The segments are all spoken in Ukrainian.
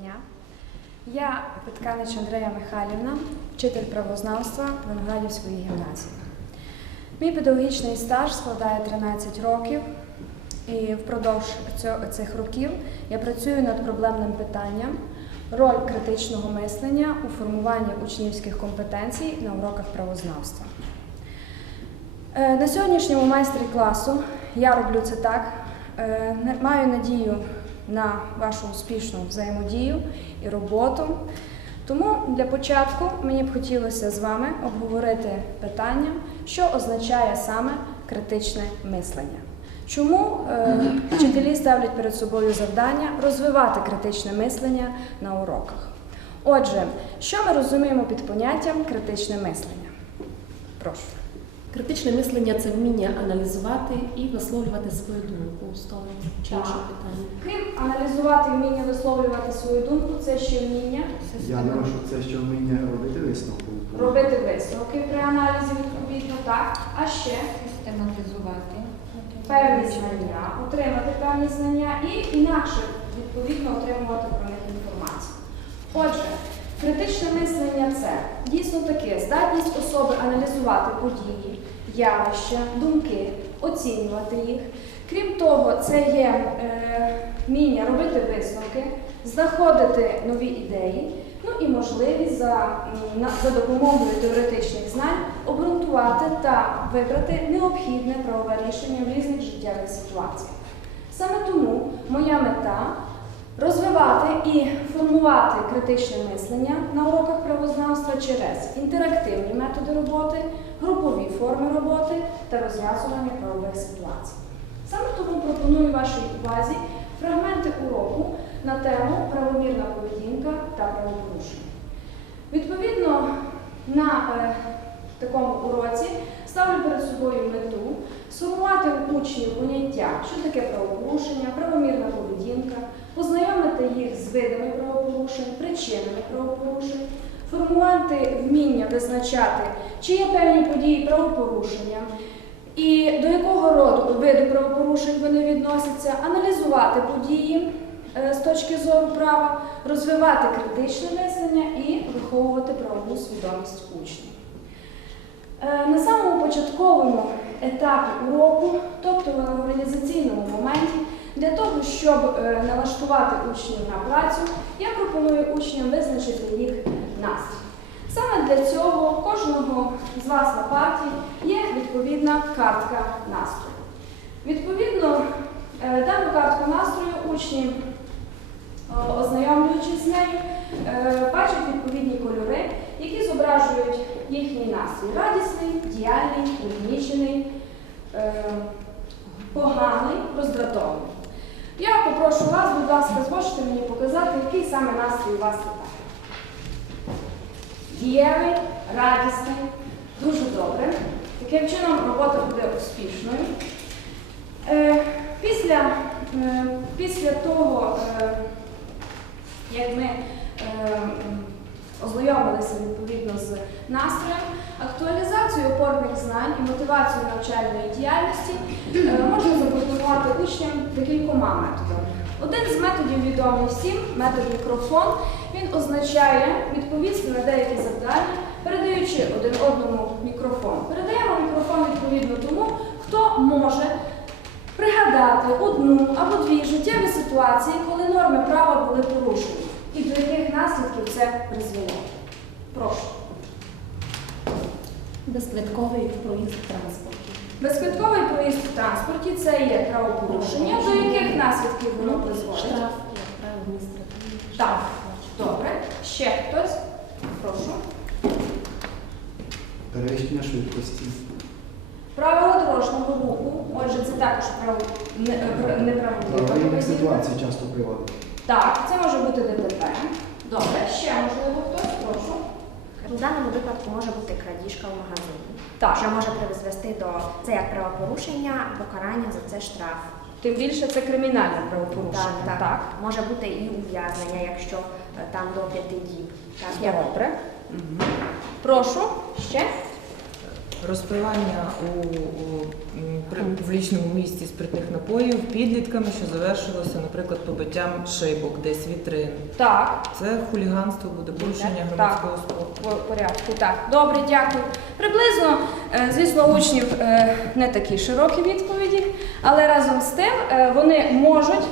дня. Я Петканич Андрея Михайлівна, вчитель правознавства Виноградівської гімназії. Мій педагогічний стаж складає 13 років, і впродовж цих років я працюю над проблемним питанням роль критичного мислення у формуванні учнівських компетенцій на уроках правознавства. Е, На сьогоднішньому майстрі класу я роблю це так. Е, Маю надію на вашу успішну взаємодію і роботу. Тому для початку мені б хотілося з вами обговорити питання, що означає саме критичне мислення. Чому е, вчителі ставлять перед собою завдання розвивати критичне мислення на уроках? Отже, що ми розуміємо під поняттям критичне мислення? Прошу. Критичне мислення це вміння аналізувати і висловлювати свою думку з того чи іншого питання. Крім аналізувати вміння висловлювати свою думку, це ще вміння Я думаю, що це ще вміння робити висновку. робити висновки при аналізі відповідно, так, а ще Систематизувати. певні знання, отримати певні знання і інакше відповідно отримувати про них інформацію. Отже, критичне мислення це дійсно таке здатність особи аналізувати події, явища, думки, оцінювати їх. Крім того, це є е, вміння робити висновки, знаходити нові ідеї, ну і можливість за, на- за допомогою теоретичних знань обґрунтувати та вибрати необхідне правове рішення в різних життєвих ситуаціях. Саме тому моя мета розвивати і формувати критичне мислення на уроках правознавства через інтерактивні методи роботи, групові форми роботи та розв'язування правових ситуацій. Саме тому пропоную вашій увазі фрагменти уроку на тему правомірна поведінка та правопорушення. Відповідно, на е, такому уроці ставлю перед собою мету сформувати у учнів поняття, що таке правопорушення, правомірна поведінка, познайомити їх з видами правопорушень, причинами правопорушень, формувати вміння визначати, чи є певні події правопорушення, і до якого роду виду правопорушень вони відносяться, аналізувати події е, з точки зору права, розвивати критичне мислення і виховувати правову свідомість учнів. Е, На самому початковому етапі уроку, тобто в організаційному моменті, для того, щоб е, налаштувати учнів на працю, я пропоную учням визначити їх настрій. Саме для цього кожного з вас на парті є відповідна картка настрою. Відповідно, е, дану картку настрою учні, е, ознайомлюючись з нею, е, бачать відповідні кольори, які зображують їхній настрій радісний, діяльний, пригнічений, поганий, роздратований. Я попрошу вас, будь ласка, зможете мені показати, який саме настрій у вас тепер. Дієвий, радісний, дуже добре. Таким чином робота буде успішною. Е, після, е, після того, е, як ми ознайомилися відповідно з настроєм, актуалізацію опорних знань і мотивацію навчальної діяльності можна запропонувати учням декількома методами. Один з методів відомий всім, метод мікрофон, він означає відповісти на деякі завдання, передаючи один одному мікрофон. Передаємо мікрофон відповідно тому, хто може пригадати одну або дві життєві ситуації, коли норми права були порушені, і до яких наслідків це призвело. Прошу. Безквитковий проїзд в транспорті. Безквитковий проїзд в транспорті це є правопорушення, до яких наслідків воно призводить. Штраф, як правило, адміністративний. Так. Добре. Ще хтось? Прошу. Перевищення швидкості. Правила дорожнього руху. Отже, це також право не- е, пр- неправомірна ситуації часто приводить. Так, це може бути ДТП. Добре, ще можливо хтось, прошу. У даному випадку може бути крадіжка в магазині, Так. що може призвести до це як правопорушення, покарання за це штраф. Тим більше це кримінальне правопорушення. Так, так. Може бути і ув'язнення, якщо там до п'яти діб. Так, я Добре. Прошу, ще. Розпивання у, у при публічному місці спиртних напоїв підлітками, що завершилося, наприклад, побиттям шибок, десь вітрин. Так, Це хуліганство буде порушення громадського по порядку. Так, добре, дякую. Приблизно, е, звісно, учнів е, не такі широкі відповіді, але разом з тим е, вони можуть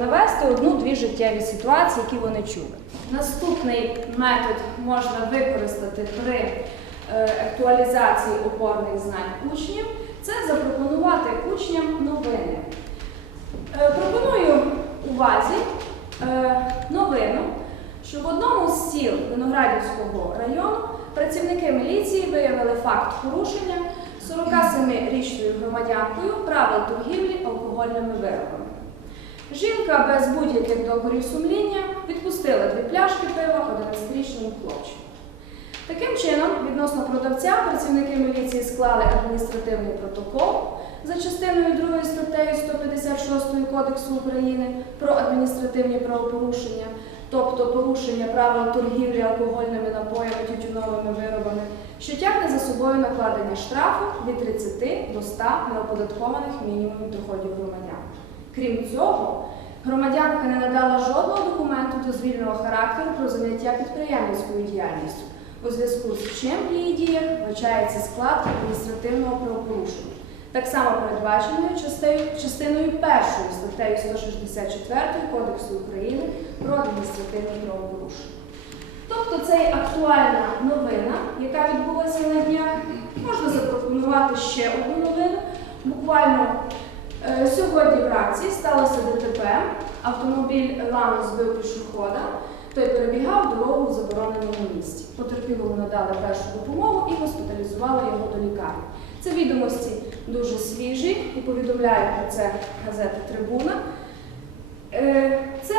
навести одну-дві життєві ситуації, які вони чули. Наступний метод можна використати при актуалізації опорних знань учнів це запропонувати учням новини. Е, Пропоную увазі е, новину, що в одному з сіл Виноградівського району працівники міліції виявили факт порушення 47-річною громадянкою правил торгівлі алкогольними виробами. Жінка без будь-яких докорів сумління відпустила дві пляшки пива 11-річному хлопчику. Таким чином, відносно продавця, працівники міліції склали адміністративний протокол за частиною 2 статтею 156 Кодексу України про адміністративні правопорушення, тобто порушення правил торгівлі алкогольними напоями, тютюновими виробами, що тягне за собою накладення штрафу від 30 до 100 неоподаткованих мінімумів доходів громадян. Крім цього, громадянка не надала жодного документу дозвільного характеру про заняття підприємницькою діяльністю, у зв'язку з чим в її діях вбачається склад адміністративного правопорушення, так само передбаченою частиною 1 статтею 164 Кодексу України про адміністративні правопорушення. Тобто це є актуальна новина, яка відбулася на днях. Можна запропонувати ще одну новину. Буквально е, сьогодні вранці сталося ДТП. Автомобіль Лану збив пішохода. Той перебігав дорогу в забороненому місці. Потерпілому надали першу допомогу і госпіталізували його до лікарні. Це відомості дуже свіжі і повідомляє про це газета Трибуна. Е, Це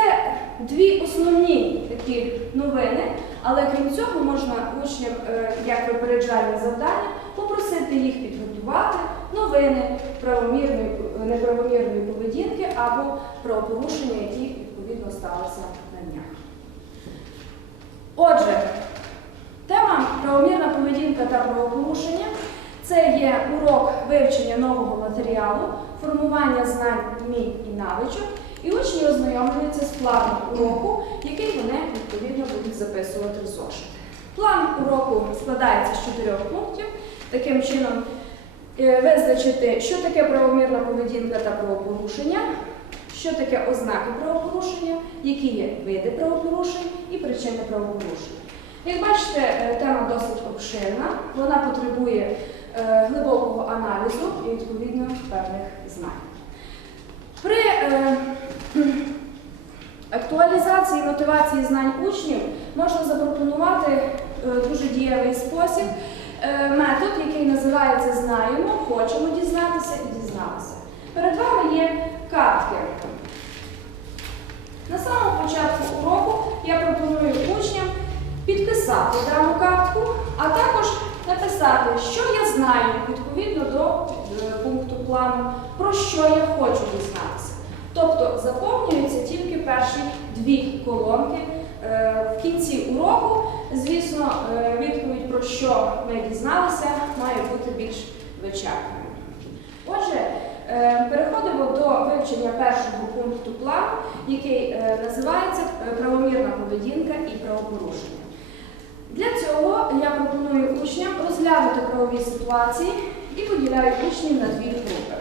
дві основні такі новини, але крім цього можна учням е, як випереджальне завдання попросити їх підготувати новини правомірної неправомірної поведінки або правопорушення, які відповідно сталися. Отже, тема правомірна поведінка та правопорушення це є урок вивчення нового матеріалу, формування знань, вмінь і навичок, і учні ознайомлюються з планом уроку, який вони відповідно будуть записувати в зошит. План уроку складається з чотирьох пунктів. Таким чином, е, визначити, що таке правомірна поведінка та правопорушення, що таке ознаки правопорушення, які є види правопорушень і причини правопорушення. Як бачите, е, тема досить обширна, вона потребує е, глибокого аналізу і відповідно певних знань. При е, актуалізації і мотивації знань учнів можна запропонувати дуже дієвий спосіб, метод, який називається Знаємо, хочемо дізнатися і дізналися. Перед вами є картки. На самому початку уроку я пропоную учням підписати дану картку, а також написати, що я знаю відповідно до е, пункту плану, про що я хочу дізнатися. Тобто заповнюються тільки перші дві колонки. Е, В кінці уроку, звісно, е, відповідь про що ми дізналися, має бути більш вичерпною. Отже, переходимо до вивчення першого пункту плану, який е, називається е, правомірна поведінка і правопорушення. Для цього я пропоную учням розглянути правові ситуації і поділяю учнів на дві групи.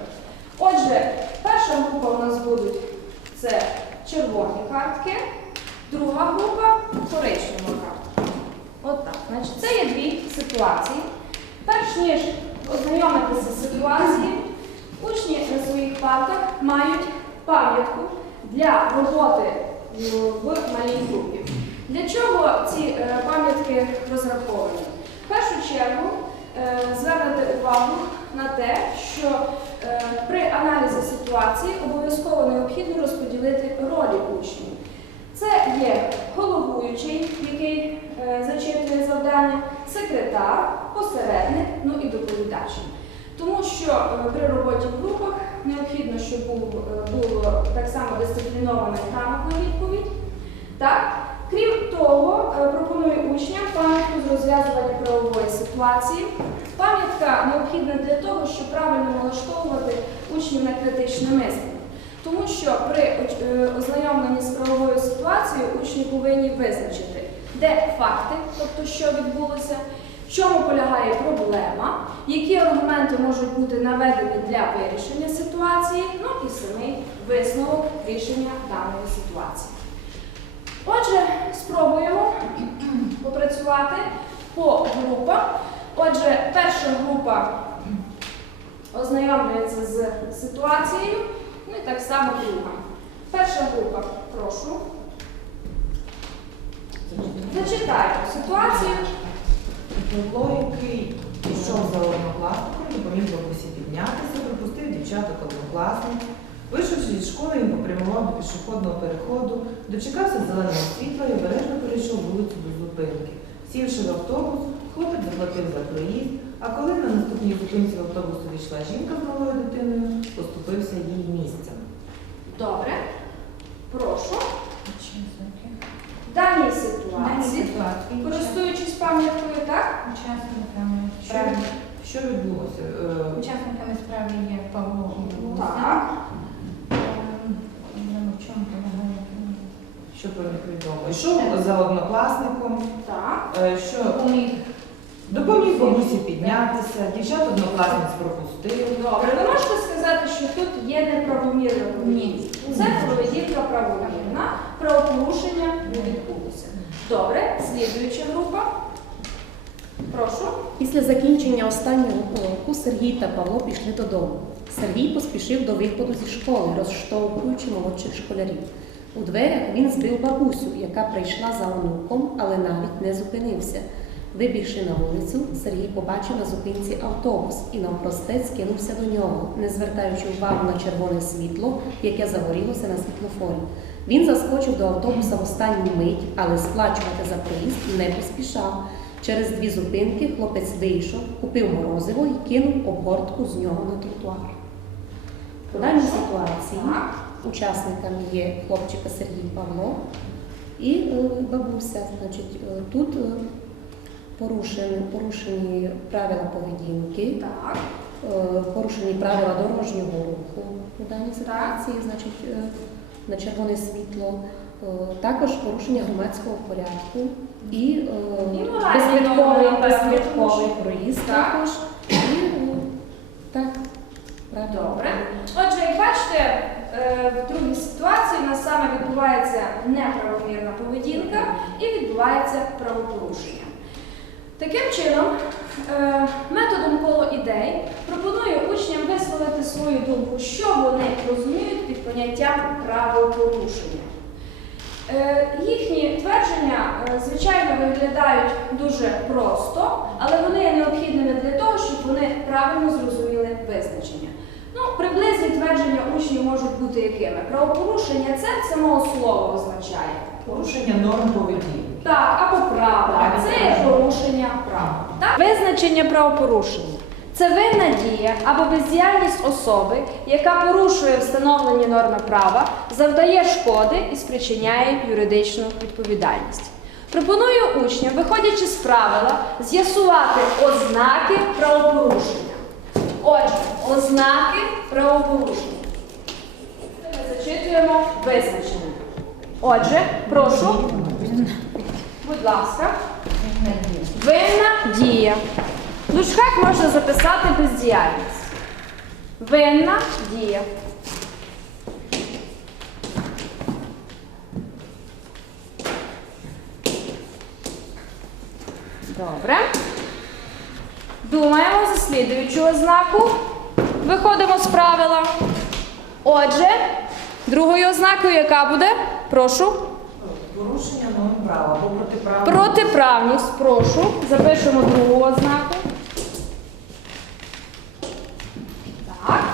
Отже, перша група у нас будуть це червоні картки, друга група коричнева картка. От так. Значить, це є дві ситуації. Перш ніж ознайомитися з ситуацією, учні на своїх партах мають пам'ятку для роботи е, в малій групі. Для чого ці е, пам'ятки розраховані? В першу чергу е, звернете увагу на те, що при аналізі ситуації обов'язково необхідно розподілити ролі учнів. Це є головуючий, який зачитує завдання, секретар, посередник, ну і доповідач. Тому що е, при роботі в групах необхідно, щоб е, було так само дисциплінована грамотна відповідь. Так? Крім того, е, пропоную учням пам'ятку з розв'язування правової ситуації. Пам'ятка необхідна для того, щоб правильно налаштовувати учнів на критичне мислення. Тому що при ознайомленні з правовою ситуацією учні повинні визначити, де факти, тобто що відбулося, в чому полягає проблема, які аргументи можуть бути наведені для вирішення ситуації, ну і самий висновок рішення даної ситуації. Отже, спробуємо попрацювати по групам. Отже, перша група ознайомлюється з ситуацією, ну і так само друга. Перша група, прошу. Зачитайте ситуацію. Павло, який пішов за однокласником, допоміг бабусі піднятися, пропустив дівчаток однокласниць. Вийшовши зі школи, він попрямував до пішохідного переходу, дочекався зеленого світла і обережно перейшов вулицю до зупинки. Сівши в автобус, хлопець заплатив за проїзд, а коли на наступній зупинці в автобус увійшла жінка з малою дитиною, поступився їй місцем. Добре. Прошу. В даній ситуації, користуючись пам'яткою, так? Учасниками Що, справи, що відбулося? Е, учасниками справи є Павло і Так. Ем, В чому полягає? Що про них відомо? Йшов за однокласником, Так. е, що Допоміг. допоміг бабусі піднятися, дівчат однокласниць пропустив. Добре, ви можете сказати, що тут є неправомірна поведінка. Це поведінка правомірна, правопорушення не відбулося. Добре, слідуюча група. Прошу. Після закінчення останнього уроку Сергій та Павло пішли додому. Сергій поспішив до виходу зі школи, розштовхуючи молодших школярів. У дверях він збив бабусю, яка прийшла за онуком, але навіть не зупинився. Вибігши на вулицю, Сергій побачив на зупинці автобус і навпростець кинувся до нього, не звертаючи увагу на червоне світло, яке загорілося на світлофорі. Він заскочив до автобуса в останню мить, але сплачувати за проїзд не поспішав. Через дві зупинки хлопець вийшов, купив морозиво і кинув обгортку з нього на тротуар. У даній ситуації учасниками є хлопчика Сергій Павло і е, бабуся. Значить, е, тут е, порушені, порушені правила поведінки, Так. порушені правила дорожнього руху у даній ситуації, значить, на червоне світло. Е, Також порушення громадського порядку і, е, певно. проїзд Так. також. Е, так. Добре. Отже, як бачите, в другій ситуації у нас саме відбувається неправомірна поведінка і відбувається правопорушення. Таким чином, методом коло ідей пропоную учням висловити свою думку, що вони розуміють під поняттям правопорушення. Е, Їхні твердження, е, звичайно, виглядають дуже просто, але вони є необхідними для того, щоб вони правильно зрозуміли визначення. Ну, приблизні твердження учнів можуть бути якими? Правопорушення це само слово означає. Порушення норм поведінки. Так, або правила. Це є порушення права. Так? Визначення правопорушення. Це винна дія або бездіяльність особи, яка порушує встановлені норми права, завдає шкоди і спричиняє юридичну відповідальність. Пропоную учням, виходячи з правила, з'ясувати ознаки правопорушення. Отже, ознаки правопорушення. Ми зачитуємо визначення. Отже, прошу, будь ласка. Винна дія. В дужках можна записати бездіяльність. Винна дія. Добре. Думаємо за слідуючу ознаку. Виходимо з правила. Отже, другою ознакою, яка буде? Прошу. Порушення норм права або протиправність. Протиправність, прошу. Запишемо другу ознаку. Так.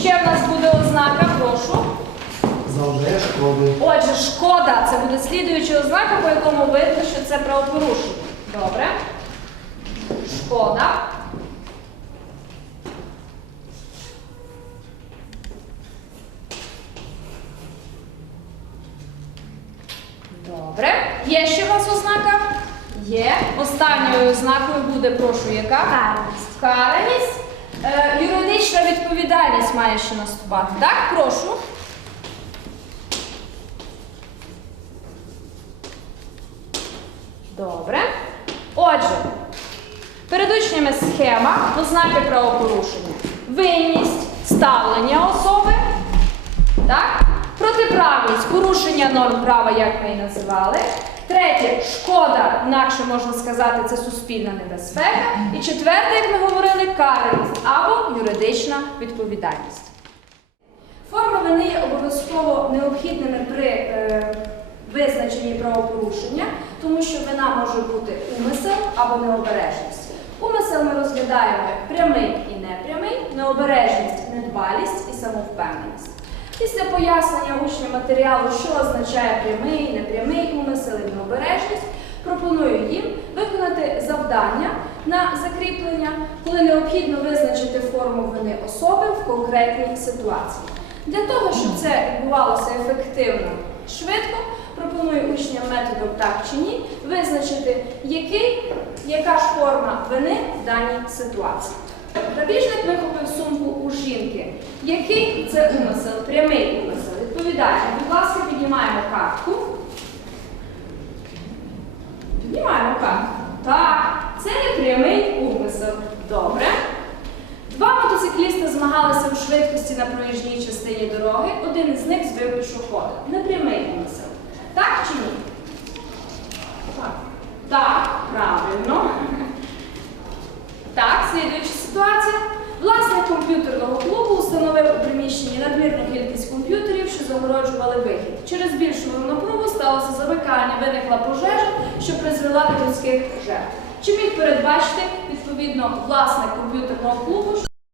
Ще в нас буде ознака, прошу. Завжди шкоди. Отже, шкода це буде слідуюча ознака, по якому видно, що це правопорушення. Добре. Шкода. Добре. Є ще у вас ознака? Є. Останньою ознакою буде, прошу, яка? Карність. Караність. Е, юридична відповідальність має ще наступати. Так, прошу. Добре. Отже, перед учнями схема ознаки правопорушення. Винність, ставлення особи. Так? Протиправність, порушення норм права, як ми і називали. Третє шкода, інакше можна сказати, це суспільна небезпека. І четверте, як ми говорили, караність або юридична відповідальність. Форми вини є обов'язково необхідними при е, визначенні правопорушення, тому що вина може бути умисел або необережність. Умисел ми розглядаємо як прямий і непрямий, необережність, недбалість і самовпевненість. Після пояснення учням матеріалу, що означає прямий, непрямий умисел і необережність, пропоную їм виконати завдання на закріплення, коли необхідно визначити форму вини особи в конкретній ситуації. Для того, щоб це відбувалося ефективно швидко, пропоную учням методом так чи ні визначити, який, яка ж форма вини в даній ситуації. Грабіжник вихопив сумку у жінки. Який це умисел? Прямий умисел. Відповідайте, будь ласка, піднімаємо картку. Піднімаємо картку. Так, це не прямий умисел. Добре. Два мотоциклісти змагалися у швидкості на проїжджій частині дороги. Один із них збив пішохода. Непрямий умисел. Так чи ні? Так. Так, правильно. Так, слідуюча ситуація. Власник комп'ютерного клубу установив у приміщенні надмірну кількість комп'ютерів, що загороджували вихід. Через збільшену напругу сталося замикання, виникла пожежа, що призвела до людських жертв. Чи міг передбачити відповідно власник комп'ютерного клубу?